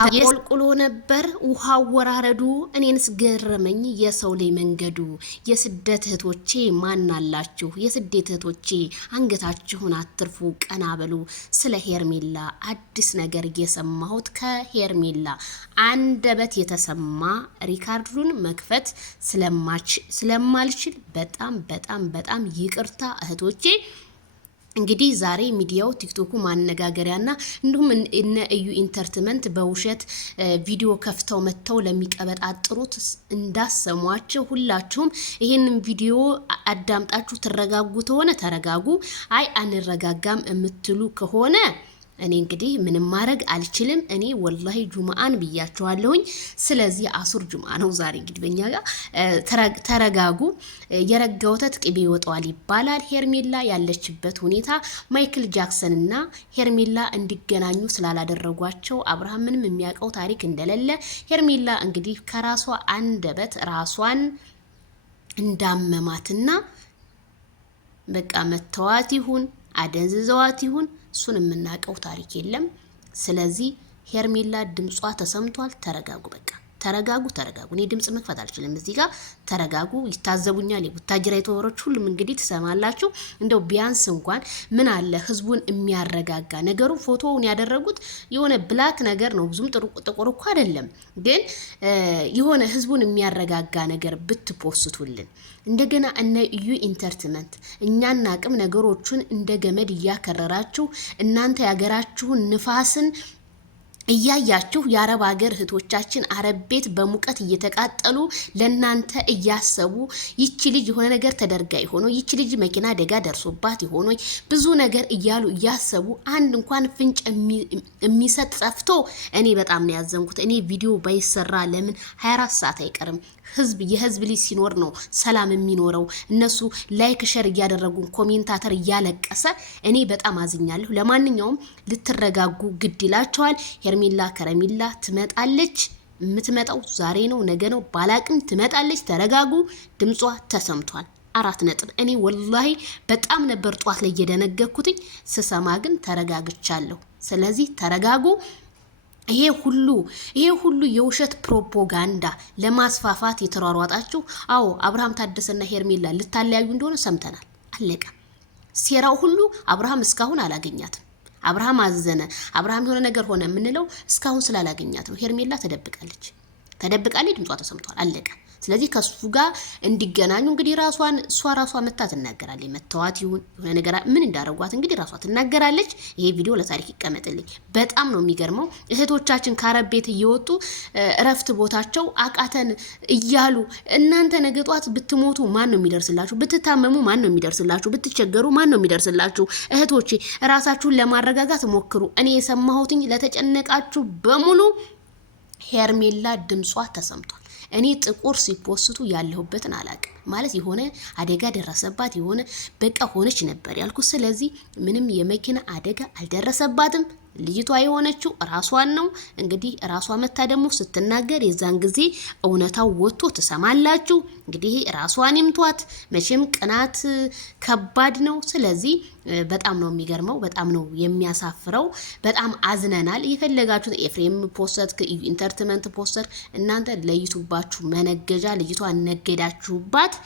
የቁልቁሎ ነበር ውሃው ወራረዱ እኔንስ ገረመኝ የሰው ላይ መንገዱ የስደት እህቶቼ ማን አላችሁ የስደት እህቶቼ አንገታችሁን አትርፉ ቀና በሉ ስለ ሄርሜላ አዲስ ነገር እየሰማሁት ከሄርሜላ አንደበት የተሰማ ሪካርዱን መክፈት ስለማልችል በጣም ይቅርታ እህቶቼ እንግዲህ ዛሬ ሚዲያው ቲክቶኩ ማነጋገሪያና እንዲሁም እነ እዩ ኢንተርቴይንመንት በውሸት ቪዲዮ ከፍተው መተው ለሚቀበጣጥሩት እንዳሰሟቸው ሁላችሁም ይሄንን ቪዲዮ አዳምጣችሁ ተረጋጉ ተሆነ ተረጋጉ አይ አንረጋጋም እምትሉ ከሆነ እኔ እንግዲህ ምንም ማድረግ አልችልም እኔ ወላሂ ጁማአን ብያችኋለሁኝ ስለዚህ አሱር ጁማአ ነው ዛሬ እንግዲህ በእኛ ጋር ተረጋጉ የረጋው ወተት ቅቤ ይወጣዋል ይባላል ሄርሜላ ያለችበት ሁኔታ ማይክል ጃክሰን እና ሄርሜላ እንዲገናኙ ስላላደረጓቸው አብርሃም ምንም የሚያውቀው ታሪክ እንደሌለ ሄርሜላ እንግዲህ ከራሷ አንደበት ራሷን እንዳመማትና በቃ መተዋት ይሁን አደንዝዘዋት ይሁን እሱን የምናቀው ታሪክ የለም ስለዚህ ሄርሜላ ድምጿ ተሰምቷል ተረጋጉ በቃ ተረጋጉ እኔ ድምጽ መክፈት አልችልም እዚህ ጋር ተረጋጉ ይታዘቡኛል የቡታጅራ የተወሮች ሁሉም እንግዲህ ተሰማላችሁ እንደው ቢያንስ እንኳን ምን አለ ህዝቡን የሚያረጋጋ ነገሩ ፎቶውን ያደረጉት የሆነ ብላክ ነገር ነው ብዙም ጥቁር እኮ አይደለም ግን የሆነ ህዝቡን የሚያረጋጋ ነገር ብትፖስቱልን እንደገና እነ እዩ ኢንተርቴይንመንት እኛና አቅም ነገሮችን እንደ ገመድ ያከረራችሁ እናንተ ያገራችሁን ንፋስን እያያችሁ የአረብ ሀገር እህቶቻችን አረብ ቤት በሙቀት እየተቃጠሉ ለናንተ እያሰቡ ይቺ ልጅ የሆነ ነገር ተደርጋ ይሆኖ ይቺ ልጅ መኪና አደጋ ደርሶባት ይሆኖ ብዙ ነገር እያሉ እያሰቡ አንድ እንኳን ፍንጭ የሚሰጥ ጠፍቶ እኔ በጣም ነው ያዘንኩት እኔ ቪዲዮ ባይሰራ ለምን 24 ሰዓት አይቀርም የህዝብ ልጅ ሲኖር ነው ሰላም የሚኖረው እነሱ ላይክ ሼር እያደረጉ ኮሜንታተር እያለቀሰ እኔ በጣም አዝኛለሁ ለማንኛውም ልትረጋጉ ግድ ይላችኋል ሄርሜላ ከረሜላ ትመጣለች የምትመጣው ዛሬ ነው ነገ ነው ባላቅም ትመጣለች ተረጋጉ ድምጿ ተሰምቷል 4 ነጥብ እኔ ወላሂ በጣም ነበር ጧት ላይ እየደነገኩትኝ ስሰማ ግን ተረጋግቻለሁ ስለዚህ ተረጋጉ ይሄ ሁሉ የውሸት ፕሮፖጋንዳ ለማስፋፋት የተሯሯጣችሁ አዎ አብርሃም ታደሰና ሄርሜላ ልታለያዩ እንደሆነ ሰምተናል አለቀ ሴራው ሁሉ አብርሃም እስካሁን አላገኛትም አብርሃም አዘነ አብርሃም የሆነ ነገር ሆነ የምንለው እስካሁን ስላላገኛት ነው ሄርሜላ ተደብቃለች ድምጿ ተሰምቷል አለቀ ስለዚህ ከሱ ጋር እንዲገናኙ እንግዲህ ራሷ መታ ትናገራለች መተዋት ይሁን የሆነ ነገር ምን እንዳረጓት እንግዲህ ራሷ ትናገራለች ይሄ ቪዲዮ ለታሪክ ይቀመጥልኝ በጣም ነው የሚገርመው እህቶቻችን ከአረብ ቤት እየወጡ እረፍት ቦታቸው አቃተን እያሉ እናንተ ነገጧት ብትሞቱ ማን ነው የሚደርስላችሁ ብትታመሙ ማን ነው የሚደርስላችሁ ብትቸገሩ ማን ነው የሚደርስላችሁ እህቶቼ ራሳችሁን ለማረጋጋት ሞክሩ እኔ የሰማሁትኝ ለተጨነቃችሁ በሙሉ ሄርሜላ ድምጿ ተሰምቷል እኔ ጥቁር ሲፖስቱ ያለሁበትን አላቅ ማለት የሆነ አደጋ ደረሰባት የሆነ በቃ ሆነች ነበር ያልኩት ስለዚህ ምንም የመኪና አደጋ አልደረሰባትም ልጅቷ የሆነችው ራሷን ነው እንግዲህ ራሷ መታ ደግሞ ስትናገር የዛን ጊዜ እውነታው ወጥቶ ተሰማላችሁ እንግዲህ ራሷን ይምቷት መቼም ቅናት ከባድ ነው ስለዚህ በጣም ነው የሚገርመው በጣም ነው የሚያሳፍረው በጣም አዝነናል የፈለጋችሁት ኤፍሬም ፖስተር ከዩ ኢንተርቴይንመንት ፖስተር እናንተ ለዩቲዩባችሁ መነገጃ ልጅቷ ነገዳችሁባት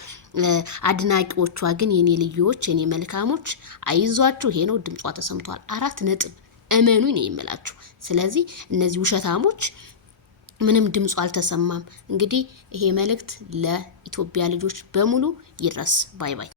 አድናቂዎቿ ግን የኔ ልዩዎች የኔ መልካሞች አይዟችሁ ይሄ ነው ድምጿ ተሰምቷል 4 ነጥብ እመኑ ነው ይመላችሁ ስለዚህ እነዚህ ውሸታሞች ምንም ድምጹ አልተሰማም እንግዲህ ይሄ መልእክት ለኢትዮጵያ ልጆች በሙሉ ይድረስ ባይ